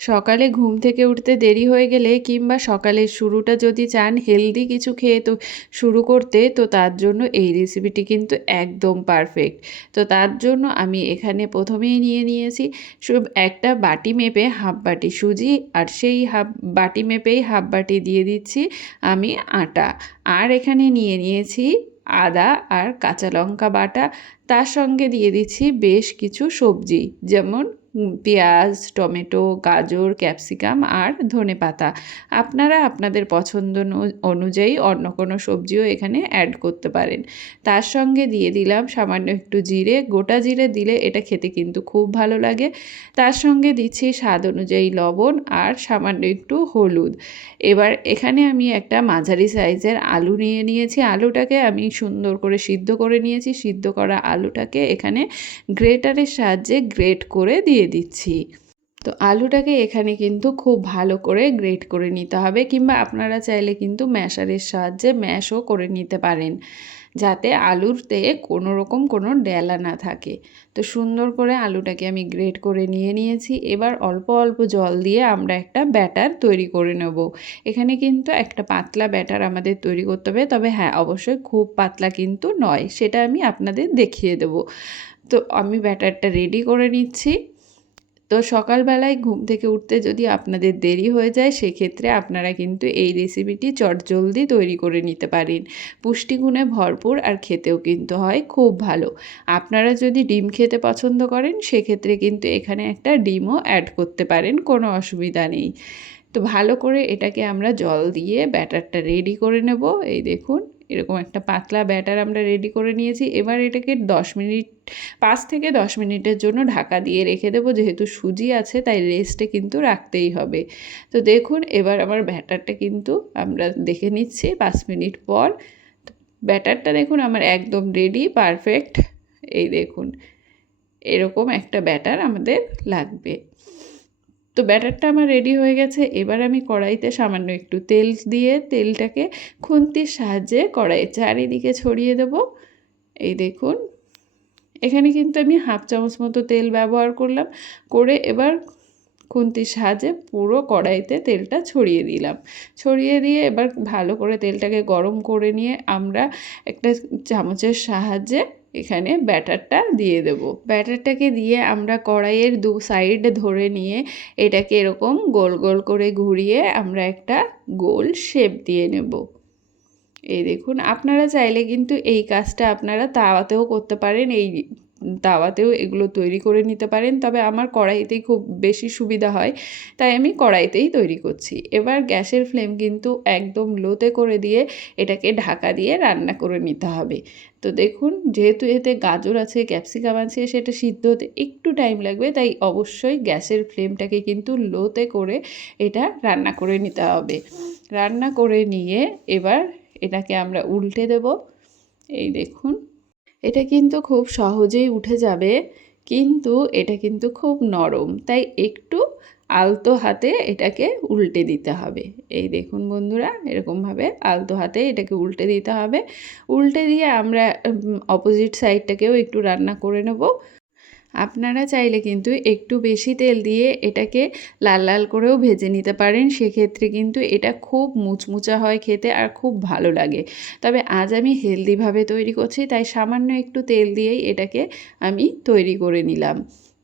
সকালে ঘুম থেকে উঠতে দেরি হয়ে গেলে কিংবা সকালের শুরুটা যদি চান হেলদি কিছু খেয়ে তো শুরু করতে, তো তার জন্য এই রেসিপিটি কিন্তু একদম পারফেক্ট। তো তার জন্য আমি এখানে প্রথমেই নিয়ে নিয়েছি একটা বাটি মেপে হাফ বাটি সুজি, আর সেই বাটি মেপেই হাফ বাটি দিয়ে দিচ্ছি আমি আটা। আর এখানে নিয়ে নিয়েছি আদা আর কাঁচা লঙ্কা বাটা। তার সঙ্গে দিয়ে দিচ্ছি বেশ কিছু সবজি, যেমন পেঁয়াজ, টমেটো, গাজর, ক্যাপসিকাম আর ধনেপাতা। আপনারা আপনাদের পছন্দ অনুযায়ী অন্য কোনো সবজিও এখানে অ্যাড করতে পারেন। তার সঙ্গে দিয়ে দিলাম সামান্য একটু জিরে। গোটা জিরে দিলে এটা খেতে কিন্তু খুব ভালো লাগে। তার সঙ্গে দিচ্ছি স্বাদ অনুযায়ী লবণ আর সামান্য একটু হলুদ। এবার এখানে আমি একটা মাঝারি সাইজের আলু নিয়ে নিয়েছি। আলুটাকে আমি সুন্দর করে সিদ্ধ করে নিয়েছি। সিদ্ধ করা আলুটাকে এখানে গ্রেটারের সাহায্যে গ্রেট করে দিয়ে দিচ্ছি। তো আলুটাকে এখানে কিন্তু খুব ভালো করে গ্রেট করে নিতে হবে, কিংবা আপনারা চাইলে কিন্তু ম্যাশারের সাহায্যে ম্যাশও করে নিতে পারেন, যাতে আলুতে কোনো রকম কোনো ডেলা না থাকে। তো সুন্দর করে আলুটাকে আমি গ্রেট করে নিয়েছি। এবার অল্প অল্প জল দিয়ে আমরা একটা ব্যাটার তৈরি করে নেব। এখানে কিন্তু একটা পাতলা ব্যাটার আমাদের তৈরি করতে হবে, তবে হ্যাঁ, অবশ্যই খুব পাতলা কিন্তু নয়, সেটা আমি আপনাদের দেখিয়ে দেব। তো আমি ব্যাটারটা রেডি করে নিচ্ছি। তো সকালবেলায় ঘুম থেকে উঠতে যদি আপনাদের দেরি হয়ে যায়, সেক্ষেত্রে আপনারা কিন্তু এই রেসিপিটি চটজলদি তৈরি করে নিতে পারেন। পুষ্টিগুণে ভরপুর আর খেতেও কিন্তু হয় খুব ভালো। আপনারা যদি ডিম খেতে পছন্দ করেন, সেক্ষেত্রে কিন্তু এখানে একটা ডিমও অ্যাড করতে পারেন, কোনো অসুবিধা নেই। তো ভালো করে এটাকে আমরা জল দিয়ে ব্যাটারটা রেডি করে নেব। এই দেখুন, এরকম একটা পাতলা ব্যাটার আমরা রেডি করে নিয়েছি। এবার এটাকে 5 থেকে 10 মিনিটের জন্য ঢাকা দিয়ে রেখে দেবো। যেহেতু সুজি আছে তাই রেস্টে কিন্তু রাখতেই হবে। তো দেখুন, এবার আমার ব্যাটারটা কিন্তু আমরা দেখে নিচ্ছি 5 মিনিট পর। ব্যাটারটা দেখুন আমার একদম রেডি, পারফেক্ট। এই দেখুন, এরকম একটা ব্যাটার আমাদের লাগবে। তো ব্যাটারটা আমার রেডি হয়ে গেছে। এবার আমি কড়াইতে সামান্য একটু তেল দিয়ে তেলটাকে খুন্তির সাহায্যে কড়াইয়ের চারিদিকে ছড়িয়ে দেব। এই দেখুন, এখানে কিন্তু আমি হাফ চামচ মতো তেল ব্যবহার করলাম। করে এবার খুন্তির সাহায্যে পুরো কড়াইতে তেলটা ছড়িয়ে দিলাম। ছড়িয়ে দিয়ে এবার ভালো করে তেলটাকে গরম করে নিয়ে আমরা একটা চামচের সাহায্যে এখানে ব্যাটারটা দিয়ে দেব। ব্যাটারটাকে দিয়ে আমরা কড়াইয়ের দু সাইড ধরে নিয়ে এটাকে এরকম গোল গোল করে ঘুরিয়ে আমরা একটা গোল শেপ দিয়ে নেব। এই দেখুন, আপনারা চাইলে কিন্তু এই কাজটা আপনারা তাওয়াতেও করতে পারেন, এই তাওয়াতেও এগুলো তৈরি করে নিতে পারেন, তবে আমার কড়াইতেই খুব বেশি সুবিধা হয়, তাই আমি কড়াইতেই তৈরি করছি। এবার গ্যাসের ফ্লেম কিন্তু একদম লোতে করে দিয়ে এটাকে ঢাকা দিয়ে রান্না করে নিতে হবে। তো দেখুন, যেহেতু এতে গাজর আছে, ক্যাপসিকাম আছে, সেটা সিদ্ধ হতে একটু টাইম লাগবে, তাই অবশ্যই গ্যাসের ফ্লেমটাকে কিন্তু লোতে করে এটা রান্না করে নিতে হবে। রান্না করে নিয়ে এবার এটাকে আমরা উল্টে দেব। এই দেখুন, এটা কিন্তু খুব সহজেই উঠে যাবে, কিন্তু এটা কিন্তু খুব নরম, তাই একটু আলতো হাতে এটাকে উল্টে দিতে হবে। এই দেখুন বন্ধুরা, এরকমভাবে আলতো হাতে এটাকে উল্টে দিতে হবে। উল্টে দিয়ে আমরা অপোজিট সাইডটাকেও একটু রান্না করে নেব। আপনারা চাইলে কিন্তু একটু বেশি তেল দিয়ে এটাকে লাল লাল করেও ভেজে নিতে পারেন, সেক্ষেত্রে কিন্তু এটা খুব মুচমুচা হয় খেতে আর খুব ভালো লাগে। তবে আজ আমি হেলদিভাবে তৈরি করছি, তাই সামান্য একটু তেল দিয়েই এটাকে আমি তৈরি করে নিলাম।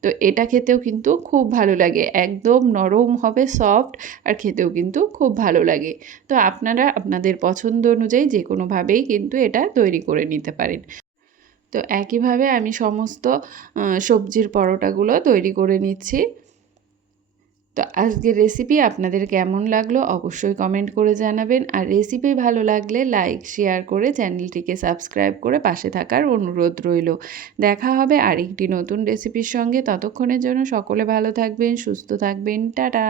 তো এটা খেতেও কিন্তু খুব ভালো লাগে, একদম নরম হবে, সফট, আর খেতেও কিন্তু খুব ভালো লাগে। তো আপনারা আপনাদের পছন্দ অনুযায়ী যে কোনোভাবেই কিন্তু এটা তৈরি করে নিতে পারেন। তো একইভাবে আমি সমস্ত সবজির পরোটাগুলো তৈরি করে নিচ্ছি। তো আজকের রেসিপি আপনাদের কেমন লাগলো অবশ্যই কমেন্ট করে জানাবেন, আর রেসিপি ভালো লাগলে লাইক শেয়ার করে চ্যানেলটিকে সাবস্ক্রাইব করে পাশে থাকার অনুরোধ রইল। দেখা হবে আরেকটি নতুন রেসিপির সঙ্গে। ততক্ষণের জন্য সকলে ভালো থাকবেন, সুস্থ থাকবেন, টাটা।